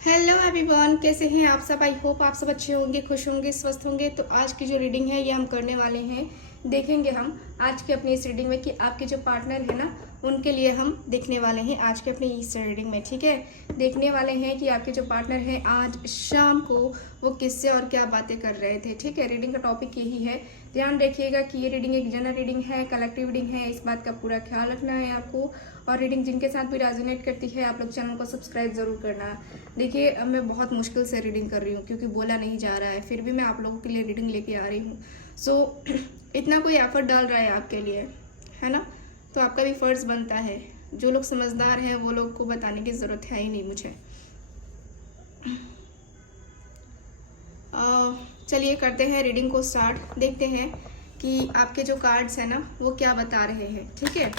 Hello everyone, कैसे हैं आप सब। आई होप आप सब अच्छे होंगे, खुश होंगे, स्वस्थ होंगे। तो आज की जो रीडिंग है ये हम करने वाले हैं। देखेंगे हम आज के अपनी इस रीडिंग में कि आपके जो पार्टनर है ना, उनके लिए हम देखने वाले हैं आज के अपनी इस रीडिंग में। ठीक है, देखने वाले हैं कि आपके जो पार्टनर हैं आज शाम को वो किससे और क्या बातें कर रहे थे। ठीक है, रीडिंग का टॉपिक यही है। ध्यान रखिएगा कि ये रीडिंग एक जनरल रीडिंग है, कलेक्टिव रीडिंग है, इस बात का पूरा ख्याल रखना है आपको। और रीडिंग जिनके साथ भी रेजोनेट करती है आप लोग चैनल को सब्सक्राइब जरूर करना। देखिए, मैं बहुत मुश्किल से रीडिंग कर रही हूँ क्योंकि बोला नहीं जा रहा है, फिर भी मैं आप लोगों के लिए रीडिंग लेके आ रही हूँ। सो इतना कोई एफर्ट डाल रहा है आपके लिए, है ना, तो आपका भी फर्ज बनता है। जो लोग समझदार हैं वो लोग को बताने की ज़रूरत है ही नहीं मुझे। चलिए करते हैं रीडिंग को स्टार्ट। देखते हैं कि आपके जो कार्ड्स हैं ना वो क्या बता रहे हैं। ठीक है,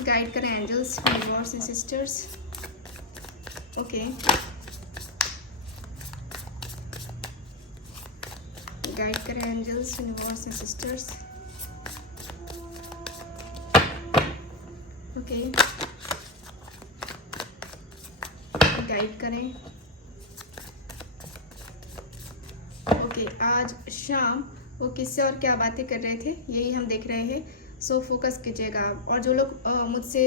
गाइड करें angels, universe and sisters. Okay, guide करें angels, universe and sisters. Okay, guide करें। ओके, आज शाम वो किससे और क्या बातें कर रहे थे यही हम देख रहे हैं। सो फोकस कीजिएगा आप। और जो लोग मुझसे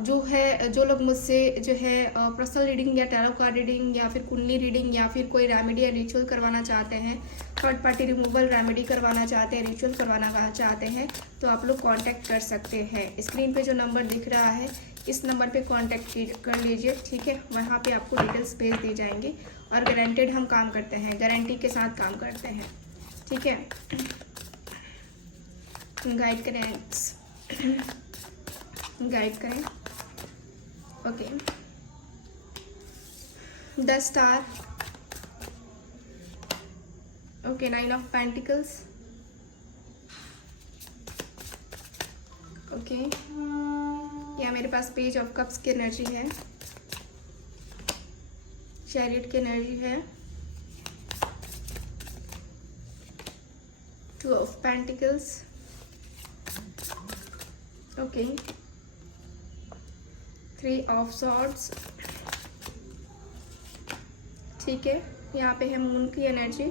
जो लोग मुझसे जो है पर्सनल रीडिंग या टैरो कार्ड रीडिंग या फिर कुंडली रीडिंग या फिर कोई रेमेडी या रिचुअल करवाना चाहते हैं, थर्ड पार्टी रिमूवल रेमेडी करवाना चाहते हैं, रिचुअल करवाना चाहते हैं, तो आप लोग कांटेक्ट कर सकते हैं। स्क्रीन पे जो नंबर दिख रहा है इस नंबर पे कांटेक्ट कर लीजिए। ठीक है, वहाँ पे आपको डिटेल्स भेज दी जाएंगी। और गारंटेड हम काम करते हैं, गारंटी के साथ काम करते हैं। ठीक है, गाइड करें, गाइड करें। Okay, the star. Okay, 9 of pentacles. Okay, या मेरे पास पेज ऑफ कप्स की एनर्जी है, चैरियट की एनर्जी है, 2 of pentacles. Okay, 3 of swords. ठीक है, यहाँ पे है मून की energy.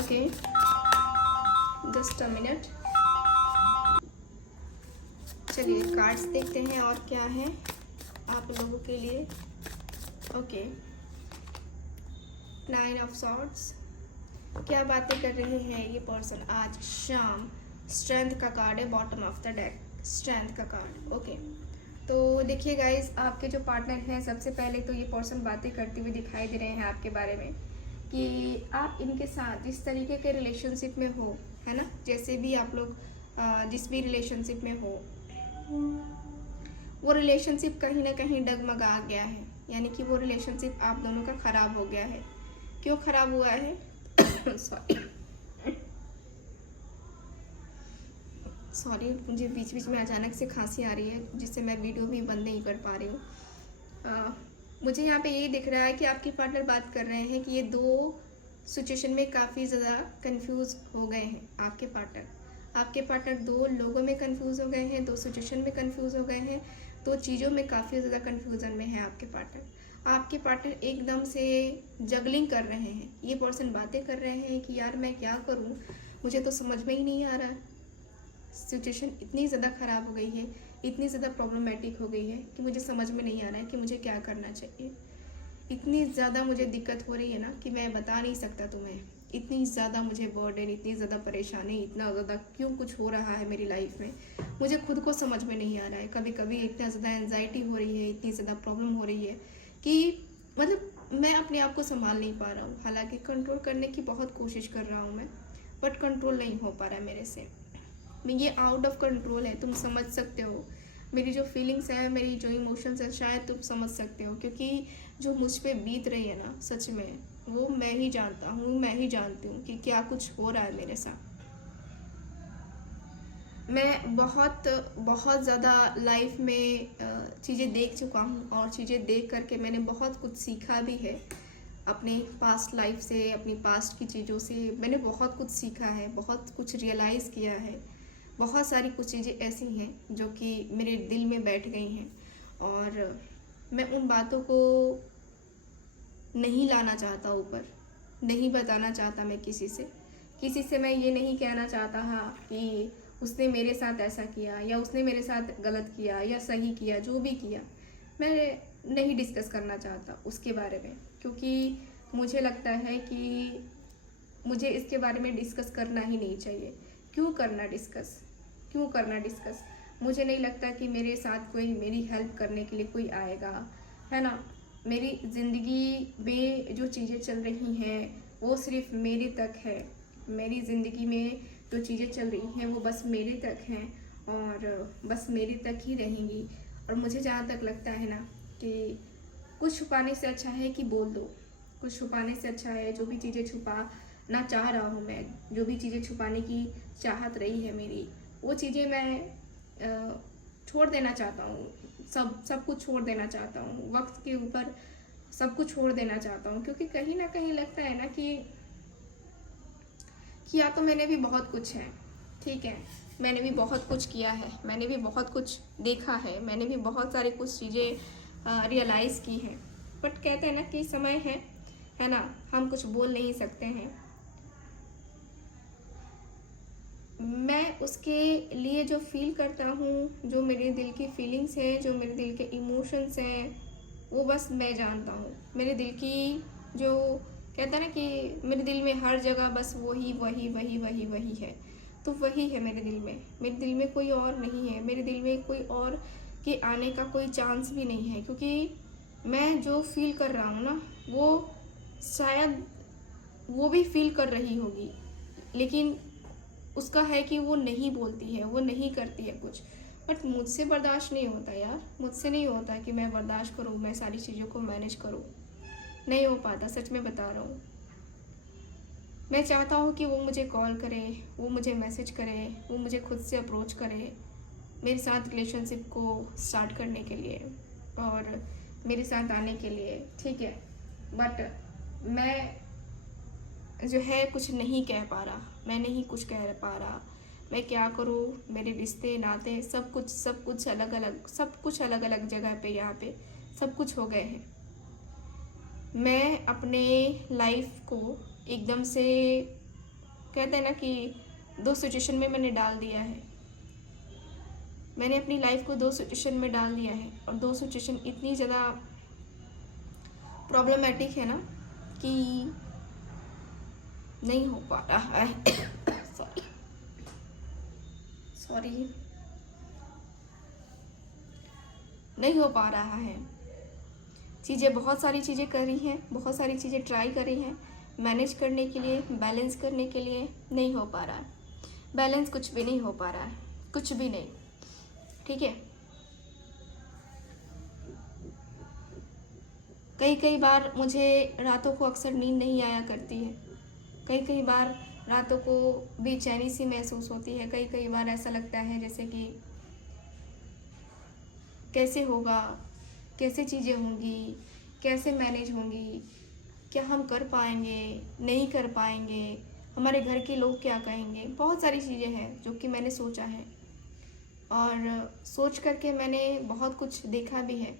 Okay, just a minute. चलिए कार्ड्स देखते हैं और क्या है आप लोगों के लिए। Okay, 9 of swords. क्या बातें कर रहे हैं ये पर्सन आज शाम। स्ट्रेंथ का कार्ड है bottom of the deck, strength का कार्ड। ओके, तो देखिए गाइज, आपके जो पार्टनर हैं सबसे पहले तो ये पर्सन बातें करते हुए दिखाई दे रहे हैं आपके बारे में कि आप इनके साथ जिस तरीके के रिलेशनशिप में हो, है ना, जैसे भी आप लोग जिस भी रिलेशनशिप में हो वो रिलेशनशिप कहीं ना कहीं डगमगा गया है, यानी कि वो रिलेशनशिप आप दोनों का ख़राब हो गया है। क्यों ख़राब हुआ है सॉरी, मुझे बीच बीच में अचानक से खांसी आ रही है जिससे मैं वीडियो भी बंद नहीं कर पा रही हूँ। मुझे यहाँ पे यही दिख रहा है कि आपके पार्टनर बात कर रहे हैं कि ये दो सिचुएशन में काफ़ी ज़्यादा कंफ्यूज हो गए हैं। आपके पार्टनर दो लोगों में कंफ्यूज हो गए हैं, दो सिचुएशन में कंफ्यूज हो गए हैं, दो चीज़ों में काफ़ी ज़्यादा कंफ्यूजन में है आपके पार्टनर एकदम से जगलिंग कर रहे हैं। ये पर्सन बातें कर रहे हैं कि यार मैं क्या करूँ, मुझे तो समझ में ही नहीं आ रहा। सिचुएशन इतनी ज़्यादा ख़राब हो गई है, इतनी ज़्यादा प्रॉब्लमेटिक हो गई है कि मुझे समझ में नहीं आ रहा है कि मुझे क्या करना चाहिए। इतनी ज़्यादा मुझे दिक्कत हो रही है ना कि मैं बता नहीं सकता तुम्हें। इतनी ज़्यादा मुझे बर्डन, इतनी ज़्यादा परेशानी, इतना ज़्यादा क्यों कुछ हो रहा है मेरी लाइफ में, मुझे खुद को समझ में नहीं आ रहा है। कभी कभी इतना ज़्यादा एंजाइटी हो रही है, इतनी ज़्यादा प्रॉब्लम हो रही है कि मतलब मैं अपने आप को संभाल नहीं पा रहा हूँ। हालांकि कंट्रोल करने की बहुत कोशिश कर रहा हूँ मैं, बट कंट्रोल नहीं हो पा रहा है मेरे से। ये आउट ऑफ कंट्रोल है। तुम समझ सकते हो मेरी जो फीलिंग्स है, मेरी जो इमोशंस है, शायद तुम समझ सकते हो, क्योंकि जो मुझ पे बीत रही है ना, सच में वो मैं ही जानता हूँ, मैं ही जानती हूँ कि क्या कुछ हो रहा है मेरे साथ। मैं बहुत बहुत ज़्यादा लाइफ में चीज़ें देख चुका हूँ और चीज़ें देख करके मैंने बहुत कुछ सीखा भी है। अपने पास्ट लाइफ से, अपनी पास्ट की चीज़ों से मैंने बहुत कुछ सीखा है, बहुत कुछ रियलाइज़ किया है। बहुत सारी कुछ चीज़ें ऐसी हैं जो कि मेरे दिल में बैठ गई हैं और मैं उन बातों को नहीं लाना चाहता ऊपर, नहीं बताना चाहता मैं किसी से मैं ये नहीं कहना चाहता हाँ कि उसने मेरे साथ ऐसा किया या उसने मेरे साथ गलत किया या सही किया, जो भी किया मैं नहीं डिस्कस करना चाहता उसके बारे में, क्योंकि मुझे लगता है कि मुझे इसके बारे में डिस्कस करना ही नहीं चाहिए। क्यों करना डिस्कस? मुझे नहीं लगता कि मेरे साथ कोई मेरी हेल्प करने के लिए कोई आएगा, है ना। मेरी ज़िंदगी में जो चीज़ें चल रही हैं वो सिर्फ मेरे तक है। मेरी ज़िंदगी में जो चीज़ें चल रही हैं वो बस मेरे तक हैं और बस मेरे तक ही रहेंगी। और मुझे जहाँ तक लगता है ना कि कुछ छुपाने से अच्छा है कि बोल दो। कुछ छुपाने से अच्छा है, जो भी चीज़ें छुपाना चाह रहा हूँ मैं, जो भी चीज़ें छुपाने की चाहत रही है मेरी, वो चीज़ें मैं छोड़ देना चाहता हूँ। सब कुछ छोड़ देना चाहता हूँ, वक्त के ऊपर सब कुछ छोड़ देना चाहता हूँ, क्योंकि कहीं ना कहीं लगता है ना कि किया तो मैंने भी बहुत कुछ है, ठीक है, मैंने भी बहुत कुछ किया है, मैंने भी बहुत कुछ देखा है, मैंने भी बहुत सारी कुछ चीज़ें रियलाइज़ की हैं, बट कहते हैं ना कि समय है ना, हम कुछ बोल नहीं सकते हैं। मैं उसके लिए जो फील करता हूँ, जो मेरे दिल की फीलिंग्स हैं, जो मेरे दिल के इमोशंस हैं, वो बस मैं जानता हूँ। मेरे दिल की जो कहता है ना कि मेरे दिल में हर जगह बस वही वही वही वही वही है, तो वही है मेरे दिल में। मेरे दिल में कोई और नहीं है, मेरे दिल में कोई और के आने का कोई चांस भी नहीं है, क्योंकि मैं जो फील कर रहा हूँ ना वो शायद वो भी फील कर रही होगी, लेकिन उसका है कि वो नहीं बोलती है, वो नहीं करती है कुछ। बट मुझसे बर्दाश्त नहीं होता यार, मुझसे नहीं होता कि मैं बर्दाश्त करूँ, मैं सारी चीज़ों को मैनेज करूँ, नहीं हो पाता, सच में बता रहा हूँ। मैं चाहता हूँ कि वो मुझे कॉल करे, वो मुझे मैसेज करे, वो मुझे खुद से अप्रोच करे मेरे साथ रिलेशनशिप को स्टार्ट करने के लिए और मेरे साथ आने के लिए, ठीक है। बट मैं जो है कुछ नहीं कह पा रहा, मैं नहीं कुछ कह पा रहा, मैं क्या करूँ। मेरे रिश्ते नाते सब कुछ अलग अलग, सब कुछ अलग अलग जगह पे, यहाँ पे सब कुछ हो गए हैं। मैं अपने लाइफ को एकदम से कहते हैं ना कि दो सिचुएशन में मैंने डाल दिया है। मैंने अपनी लाइफ को दो सिचुएशन में डाल दिया है और दो सिचुएशन इतनी ज़्यादा प्रॉब्लमेटिक है ना कि नहीं हो पा रहा है। सॉरी, नहीं हो पा रहा है। चीज़ें, बहुत सारी चीज़ें करी हैं, बहुत सारी चीज़ें ट्राई करी हैं मैनेज करने के लिए, बैलेंस करने के लिए, नहीं हो पा रहा है। बैलेंस कुछ भी नहीं हो पा रहा है, कुछ भी नहीं, ठीक है। कई बार मुझे रातों को अक्सर नींद नहीं आया करती है, कई बार रातों को बेचैनी सी महसूस होती है, कई बार ऐसा लगता है जैसे कि कैसे होगा, कैसे चीज़ें होंगी, कैसे मैनेज होंगी, क्या हम कर पाएंगे, नहीं कर पाएंगे, हमारे घर के लोग क्या कहेंगे। बहुत सारी चीज़ें हैं जो कि मैंने सोचा है और सोच करके मैंने बहुत कुछ देखा भी है।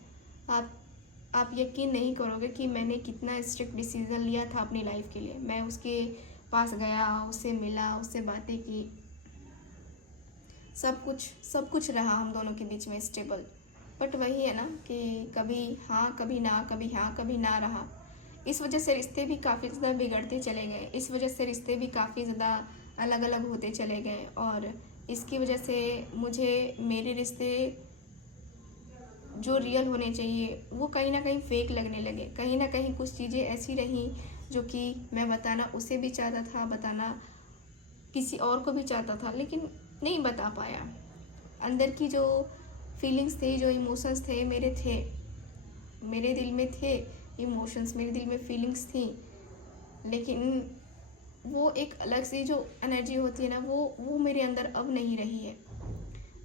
आप यकीन नहीं करोगे कि मैंने कितना स्ट्रिक्ट डिसीज़न लिया था अपनी लाइफ के लिए। मैं उसके पास गया, उससे मिला, उससे बातें की, सब कुछ रहा हम दोनों के बीच में स्टेबल। बट वही है ना कि कभी हाँ कभी ना, कभी हाँ कभी ना रहा। इस वजह से रिश्ते भी काफ़ी ज़्यादा बिगड़ते चले गए, इस वजह से रिश्ते भी काफ़ी ज़्यादा अलग अलग होते चले गए और इसकी वजह से मुझे मेरे रिश्ते जो रियल होने चाहिए वो कहीं ना कहीं फेक लगने लगे। कहीं ना कहीं कुछ चीज़ें ऐसी रहीं जो कि मैं बताना उसे भी चाहता था, बताना किसी और को भी चाहता था, लेकिन नहीं बता पाया। अंदर की जो फीलिंग्स थे, जो इमोशंस थे, मेरे दिल में थे इमोशंस, मेरे दिल में फीलिंग्स थी, लेकिन वो एक अलग सी जो एनर्जी होती है ना वो मेरे अंदर अब नहीं रही है।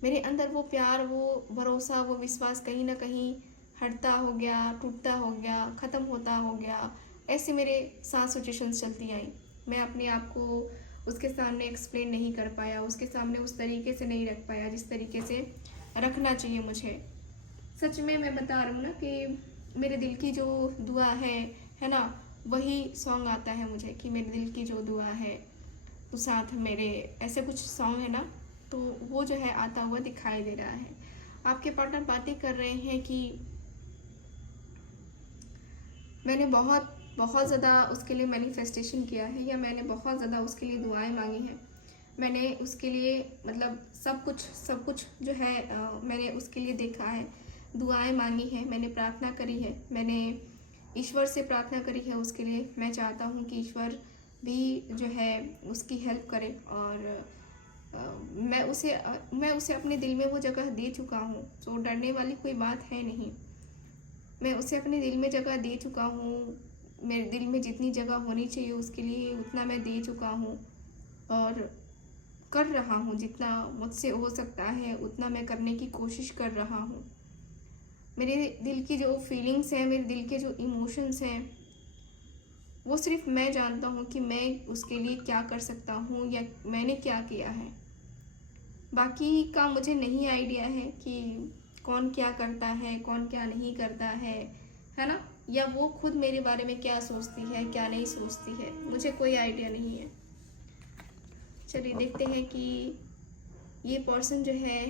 मेरे अंदर वो प्यार, वो भरोसा, वो विश्वास कहीं ना कहीं हटता हो गया, टूटता हो गया, ख़त्म होता हो गया। ऐसे मेरे साथ सिचुएशंस चलती आई। मैं अपने आप को उसके सामने एक्सप्लेन नहीं कर पाया, उसके सामने उस तरीके से नहीं रख पाया जिस तरीके से रखना चाहिए मुझे। सच में मैं बता रही हूँ ना कि मेरे दिल की जो दुआ है ना, वही सॉन्ग आता है मुझे कि मेरे दिल की जो दुआ है तो साथ मेरे, ऐसे कुछ सॉन्ग है ना, तो वो जो है आता हुआ दिखाई दे रहा है। आपके पार्टनर बातें कर रहे हैं कि मैंने बहुत बहुत ज़्यादा उसके लिए मैनिफेस्टेशन किया है, या मैंने बहुत ज़्यादा उसके लिए दुआएं मांगी हैं। मैंने उसके लिए मतलब सब कुछ जो है मैंने उसके लिए देखा है, दुआएं मांगी हैं, मैंने प्रार्थना करी है, मैंने ईश्वर से प्रार्थना करी है उसके लिए। मैं चाहता हूँ कि ईश्वर भी जो है उसकी हेल्प करे, और मैं उसे अपने दिल में वो जगह दे चुका हूँ, तो डरने वाली कोई बात है नहीं। मैं उसे अपने दिल में जगह दे चुका हूँ, मेरे दिल में जितनी जगह होनी चाहिए उसके लिए उतना मैं दे चुका हूँ, और कर रहा हूँ जितना मुझसे हो सकता है उतना मैं करने की कोशिश कर रहा हूँ। मेरे दिल की जो फीलिंग्स हैं, मेरे दिल के जो इमोशंस हैं, वो सिर्फ मैं जानता हूँ कि मैं उसके लिए क्या कर सकता हूँ या मैंने क्या किया है। बाकी का मुझे नहीं आइडिया है कि कौन क्या करता है, कौन क्या नहीं करता है ना, या वो खुद मेरे बारे में क्या सोचती है क्या नहीं सोचती है, मुझे कोई आइडिया नहीं है। चलिए देखते हैं कि ये पर्सन जो है,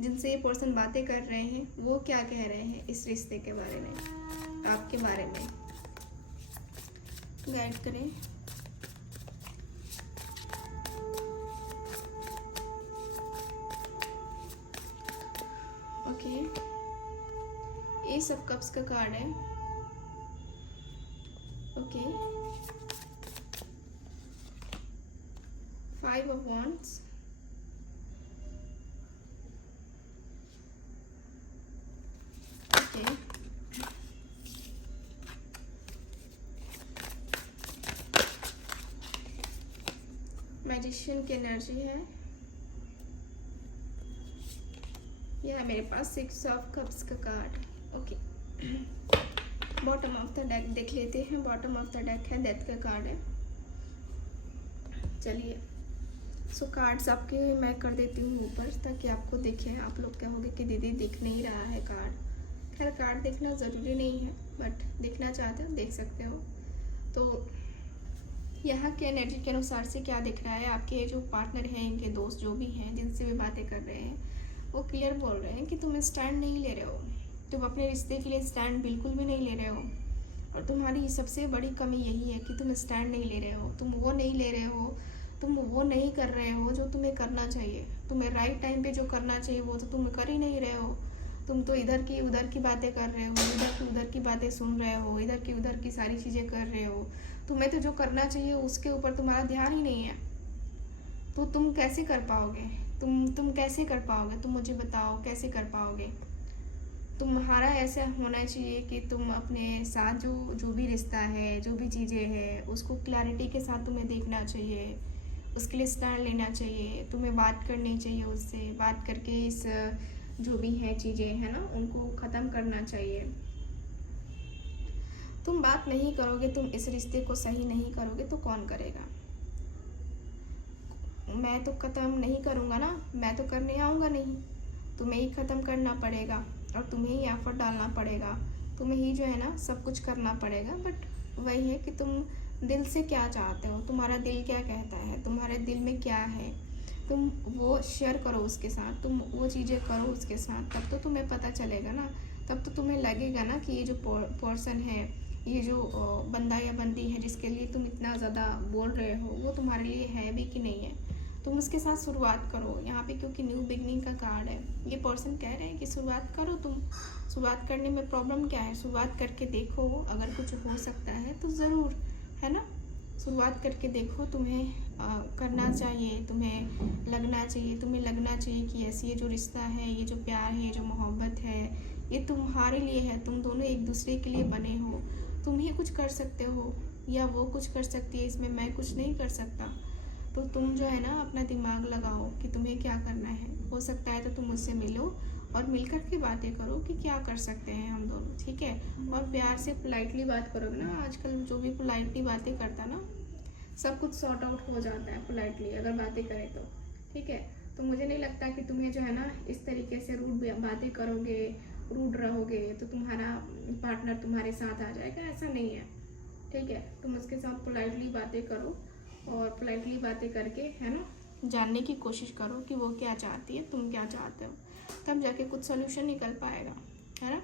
जिनसे ये पर्सन बातें कर रहे हैं, वो क्या कह रहे हैं इस रिश्ते के बारे में, आपके बारे में। गाइड करें। ओके, एस ऑफ कप्स का कार्ड है। Okay, 5 of wands, okay, magician की एनर्जी है। यह मेरे पास 6 ऑफ कप्स का card. Okay, bottom of the deck देख लेते हैं। बॉटम ऑफ द डेक है, डेथ का कार्ड है। चलिए, सो कार्ड्स आपके मैं कर देती हूँ ऊपर ताकि आपको दिखे। आप लोग कहोगे कि दीदी दिख नहीं रहा है कार्ड। खैर, कार्ड देखना ज़रूरी नहीं है, बट देखना चाहते हो देख सकते हो। तो यहाँ के एनर्जी के अनुसार से क्या दिख रहा है, आपके जो पार्टनर हैं, इनके दोस्त जो भी हैं, जिनसे भी बातें कर रहे हैं, वो क्लियर बोल रहे हैं कि तुम स्टैंड नहीं ले रहे हो, तुम अपने रिश्ते के लिए स्टैंड बिल्कुल भी नहीं ले रहे हो। और तुम्हारी सबसे बड़ी कमी यही है कि तुम स्टैंड नहीं ले रहे हो, तुम वो नहीं ले रहे हो, तुम वो नहीं कर रहे हो जो तुम्हें करना चाहिए। तुम्हें राइट टाइम पे जो करना चाहिए वो तो तुम कर ही नहीं रहे हो। तुम तो इधर की उधर की बातें कर रहे हो, इधर की उधर की बातें सुन रहे हो, इधर की उधर की सारी चीज़ें कर रहे हो। तुम्हें तो जो करना चाहिए उसके ऊपर तुम्हारा ध्यान ही नहीं है। तो तुम कैसे कर पाओगे? तुम कैसे कर पाओगे? तुम मुझे बताओ, कैसे कर पाओगे? तुम्हारा ऐसा होना चाहिए कि तुम अपने साथ जो भी रिश्ता है, जो भी चीज़ें हैं, उसको क्लैरिटी के साथ तुम्हें देखना चाहिए, उसके लिए स्टैंड लेना चाहिए, तुम्हें बात करनी चाहिए उससे, बात करके इस जो भी हैं चीज़ें हैं ना, उनको ख़त्म करना चाहिए। तुम बात नहीं करोगे, तुम इस रिश्ते को सही नहीं करोगे तो कौन करेगा? मैं तो ख़त्म नहीं करूँगा ना, मैं तो करने आऊँगा नहीं, तुम्हें ही ख़त्म करना पड़ेगा और तुम्हें ही एफर्ट डालना पड़ेगा, तुम्हें ही जो है ना सब कुछ करना पड़ेगा। बट वही है कि तुम दिल से क्या चाहते हो, तुम्हारा दिल क्या कहता है, तुम्हारे दिल में क्या है, तुम वो शेयर करो उसके साथ, तुम वो चीज़ें करो उसके साथ, तब तो तुम्हें पता चलेगा ना, तब तो तुम्हें लगेगा ना कि ये जो पर्सन है, ये जो बंदा या बंदी है जिसके लिए तुम इतना ज़्यादा बोल रहे हो, वो तुम्हारे लिए है भी कि नहीं है। तुम उसके साथ शुरुआत करो यहाँ पे, क्योंकि न्यू बिगनिंग का कार्ड है। ये पर्सन कह रहे हैं कि शुरुआत करो तुम। शुरुआत करने में प्रॉब्लम क्या है? शुरुआत करके देखो, अगर कुछ हो सकता है तो ज़रूर, है ना। शुरुआत करके देखो, तुम्हें करना चाहिए, तुम्हें लगना चाहिए, तुम्हें लगना चाहिए कि ऐसी ये जो रिश्ता है, ये जो प्यार है, ये जो मोहब्बत है, ये तुम्हारे लिए है, तुम दोनों एक दूसरे के लिए बने हो। तुम ही कुछ कर सकते हो या वो कुछ कर सकती है, इसमें मैं कुछ नहीं कर सकता। तो तुम जो है ना अपना दिमाग लगाओ कि तुम्हें क्या करना है। हो सकता है तो तुम मुझसे मिलो और मिलकर के बातें करो कि क्या कर सकते हैं हम दोनों, ठीक है। और प्यार से पोलाइटली बात करोगे ना, आजकल जो भी पोलाइटली बातें करता ना, सब कुछ सॉर्ट आउट हो जाता है पोलाइटली अगर बातें करें तो, ठीक है। तो मुझे नहीं लगता कि तुम्हें जो है ना इस तरीके से रूड बातें करोगे रूड रहोगे तो तुम्हारा पार्टनर तुम्हारे साथ आ जाएगा, ऐसा नहीं है। ठीक है, तुम उसके साथ पोलाइटली बातें करो और पोलाइटली बातें करके, है ना, जानने की कोशिश करो कि वो क्या चाहती है, तुम क्या चाहते हो, तब जाके कुछ सोल्यूशन निकल पाएगा, है ना।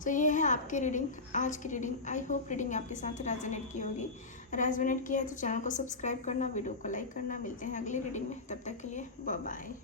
सो ये है आपकी रीडिंग, आज की रीडिंग। आई होप रीडिंग आपके साथ रेजोनेट की होगी। रेजोनेट किया है तो चैनल को सब्सक्राइब करना, वीडियो को लाइक करना। मिलते हैं अगली रीडिंग में, तब तक के लिए बाय बाय।